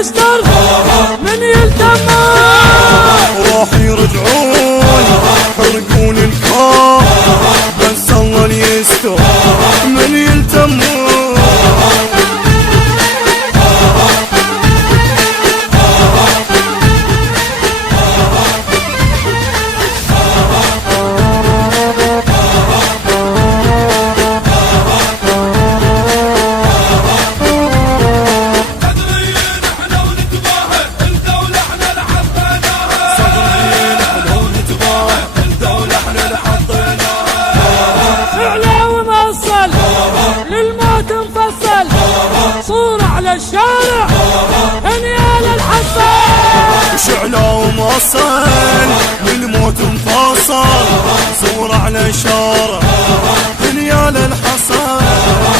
يستر من يلتم راح يرجعون حرقون الكون بس الله يستر من يلتمون. الشارع هنيال الحصان شعلة وموصل للموت مفصل صورة على الشارع هنيال الحصان.